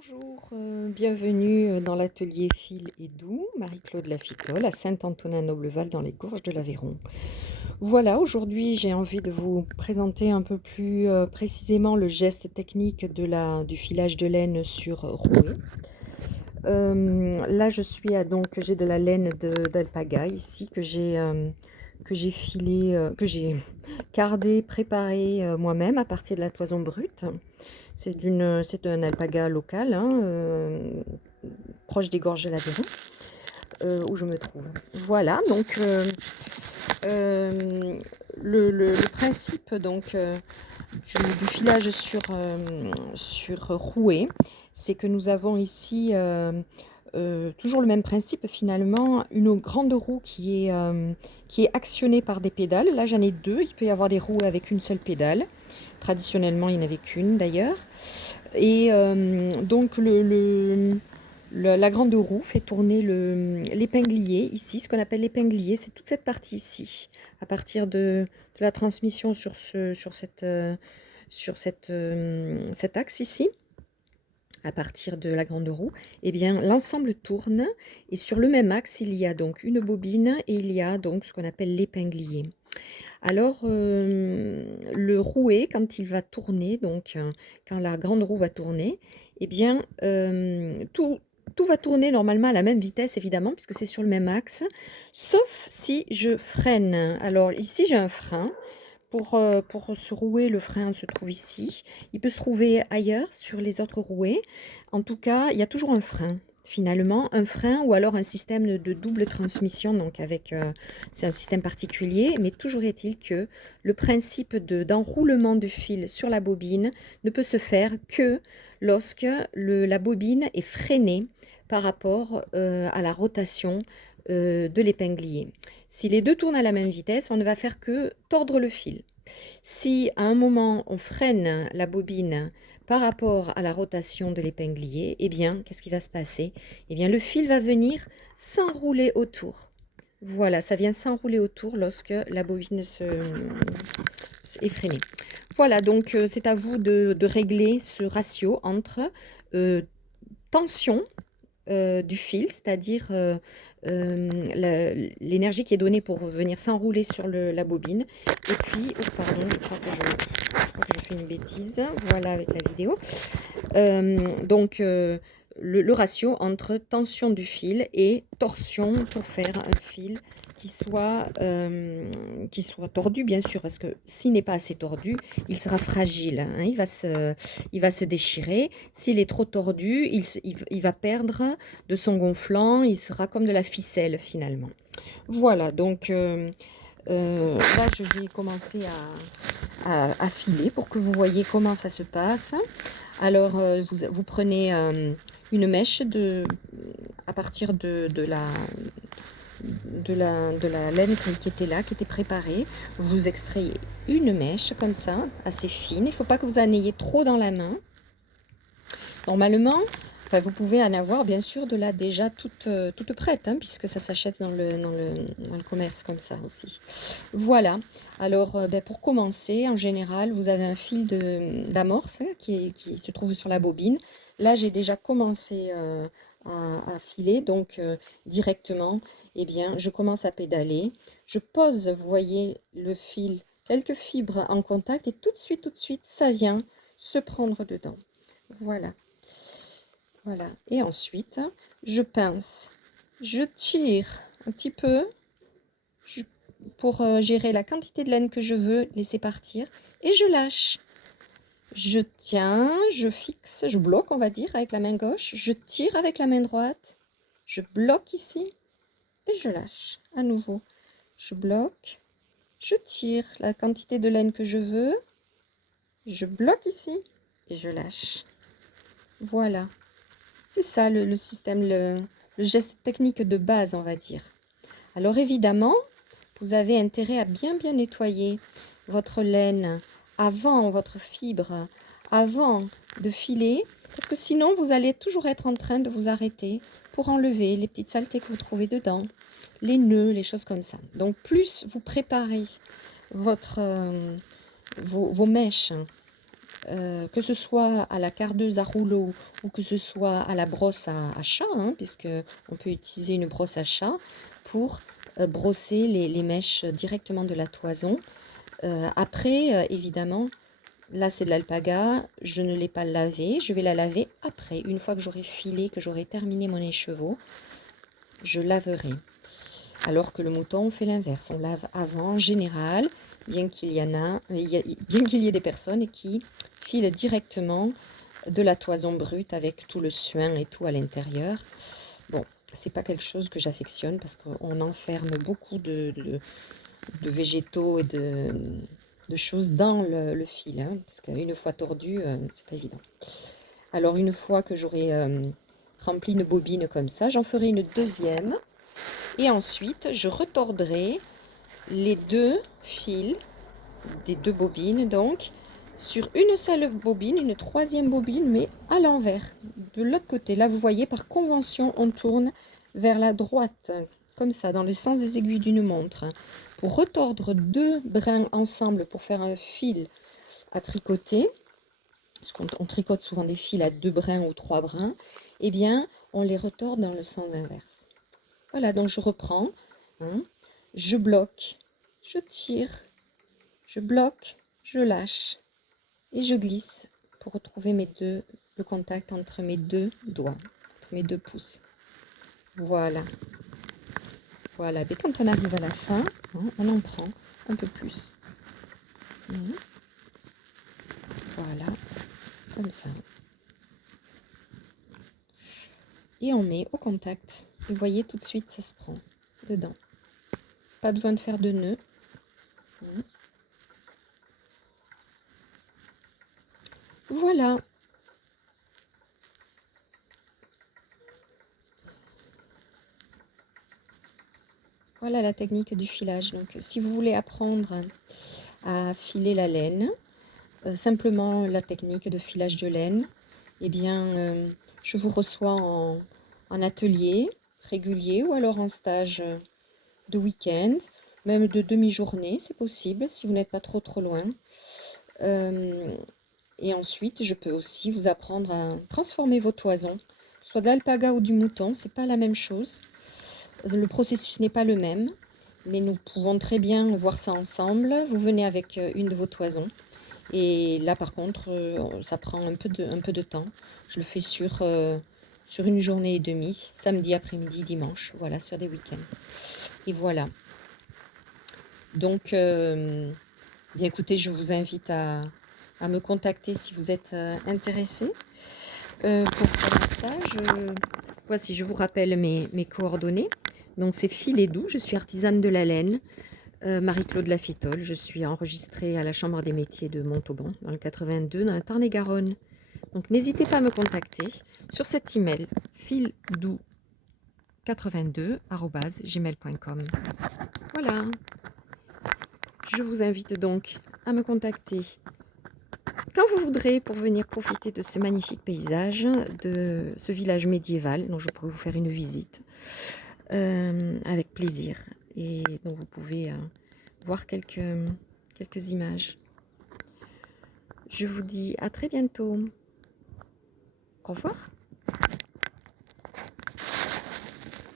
Bonjour, bienvenue dans l'atelier Fil et Doux, Marie-Claude Laficole à Saint-Antonin-Nobleval dans les Gorges de l'Aveyron. Voilà, aujourd'hui j'ai envie de vous présenter un peu plus précisément le geste technique du filage de laine sur rouet. Là je suis à donc j'ai de la laine d'alpaga ici que j'ai filé, que j'ai cardé, préparé moi-même à partir de la toison brute. C'est un alpaga local, hein, proche des gorges de l'Aveyron, où je me trouve. Voilà, donc euh, le principe donc, du filage sur rouet, c'est que nous avons ici toujours le même principe finalement, une grande roue qui est actionnée par des pédales. Là j'en ai deux, il peut y avoir des roues avec une seule pédale. Traditionnellement il n'y en avait qu'une d'ailleurs. Et donc la grande roue fait tourner l'épinglier ici, ce qu'on appelle l'épinglier, c'est toute cette partie ici. À partir de la transmission cet axe ici, à partir de la grande roue, eh bien l'ensemble tourne et sur le même axe il y a donc une bobine et il y a donc ce qu'on appelle l'épinglier. Alors, le rouet, quand il va tourner, donc quand la grande roue va tourner, eh bien, tout va tourner normalement à la même vitesse, évidemment, puisque c'est sur le même axe, sauf si je freine. Alors ici, j'ai un frein. Pour ce rouet, le frein se trouve ici. Il peut se trouver ailleurs, sur les autres rouets. En tout cas, il y a toujours un frein. Finalement, un frein ou alors un système de double transmission, donc c'est un système particulier, mais toujours est-il que le principe d'enroulement de fil sur la bobine ne peut se faire que lorsque la bobine est freinée par rapport à la rotation de l'épinglier. Si les deux tournent à la même vitesse, on ne va faire que tordre le fil. Si à un moment on freine la bobine par rapport à la rotation de l'épinglier, eh bien, qu'est-ce qui va se passer? Eh bien, le fil va venir s'enrouler autour. Voilà, ça vient s'enrouler autour lorsque la bobine est freinée. Voilà, donc c'est à vous de régler ce ratio entre euh, tension du fil, c'est-à-dire l'énergie qui est donnée pour venir s'enrouler sur la bobine. Et puis, oh, pardon, je crois que je fais une bêtise. Voilà, avec la vidéo. Donc, le ratio entre tension du fil et torsion pour faire un fil qui soit tordu, bien sûr, parce que s'il n'est pas assez tordu, il sera fragile, hein, il va se déchirer. S'il est trop tordu, il va perdre de son gonflant, il sera comme de la ficelle finalement. Voilà, donc là je vais commencer à filer pour que vous voyez comment ça se passe. Alors vous prenez une mèche à partir de la laine qui était là, qui était préparée. Vous extrayez une mèche comme ça, assez fine. Il ne faut pas que vous en ayez trop dans la main. Normalement, enfin, vous pouvez en avoir bien sûr de là déjà toute prête, hein, puisque ça s'achète dans le commerce comme ça aussi. Voilà, alors pour commencer, en général, vous avez un fil d'amorce qui se trouve sur la bobine. Là, j'ai déjà commencé à filer, donc directement, eh bien, je commence à pédaler. Je pose, vous voyez, le fil, quelques fibres en contact, et tout de suite, ça vient se prendre dedans. Voilà. Voilà, et ensuite, je pince, je tire un petit peu pour gérer la quantité de laine que je veux laisser partir, et je lâche. Je tiens, je fixe, je bloque, on va dire, avec la main gauche, je tire avec la main droite, je bloque ici, et je lâche à nouveau. Je bloque, je tire la quantité de laine que je veux, je bloque ici, et je lâche. Voilà. C'est ça le système, le geste technique de base, on va dire. Alors évidemment, vous avez intérêt à bien nettoyer votre laine avant votre fibre, avant de filer, parce que sinon vous allez toujours être en train de vous arrêter pour enlever les petites saletés que vous trouvez dedans, les nœuds, les choses comme ça. Donc plus vous préparez vos mèches que ce soit à la cardeuse à rouleau ou que ce soit à la brosse à chat, hein, puisque on peut utiliser une brosse à chat pour brosser les mèches directement de la toison. Après, évidemment, là c'est de l'alpaga, je ne l'ai pas lavé, je vais la laver après, une fois que j'aurai filé, que j'aurai terminé mon écheveau, je laverai. Alors que le mouton, on fait l'inverse, on lave avant en général, bien qu'il y ait des personnes qui filent directement de la toison brute avec tout le suin et tout à l'intérieur. Bon, c'est pas quelque chose que j'affectionne parce qu'on enferme beaucoup de végétaux et de choses dans le fil, hein, parce qu'une fois tordu, c'est pas évident. Alors une fois que j'aurai rempli une bobine comme ça, j'en ferai une deuxième. Et ensuite, je retordrai les deux fils des deux bobines, donc, sur une seule bobine, une troisième bobine, mais à l'envers, de l'autre côté. Là, vous voyez, par convention, on tourne vers la droite, comme ça, dans le sens des aiguilles d'une montre. Pour retordre deux brins ensemble pour faire un fil à tricoter, parce qu'on tricote souvent des fils à deux brins ou trois brins, eh bien, on les retord dans le sens inverse. Voilà, donc je reprends, hein, je bloque, je tire, je bloque, je lâche et je glisse pour retrouver le contact entre mes deux doigts, entre mes deux pouces. Voilà. Voilà, et quand on arrive à la fin, hein, on en prend un peu plus. Voilà, comme ça. Et on met au contact. Vous voyez, tout de suite, ça se prend dedans. Pas besoin de faire de nœud. Voilà. Voilà la technique du filage. Donc, si vous voulez apprendre à filer la laine, simplement la technique de filage de laine, eh bien, je vous reçois en atelier régulier ou alors en stage de week-end, même de demi-journée, c'est possible si vous n'êtes pas trop loin. Et ensuite, je peux aussi vous apprendre à transformer vos toisons, soit de l'alpaga ou du mouton, c'est pas la même chose. Le processus n'est pas le même, mais nous pouvons très bien voir ça ensemble. Vous venez avec une de vos toisons. Et là, par contre, ça prend un peu de temps. Je le fais sur une journée et demie, samedi après-midi, dimanche, voilà, sur des week-ends. Et voilà. Donc, bien écoutez, je vous invite à me contacter si vous êtes intéressé pour faire un stage. Voici, je vous rappelle mes coordonnées. Donc, c'est Filet Doux, je suis artisane de la laine. Marie-Claude Lafitole, je suis enregistrée à la Chambre des métiers de Montauban, dans le 82, dans le Tarn-et-Garonne. Donc n'hésitez pas à me contacter sur cet email fildou82@gmail.com. Voilà. Je vous invite donc à me contacter quand vous voudrez pour venir profiter de ce magnifique paysage, de ce village médiéval dont je pourrais vous faire une visite avec plaisir. Et dont vous pouvez voir quelques images. Je vous dis à très bientôt. Au revoir.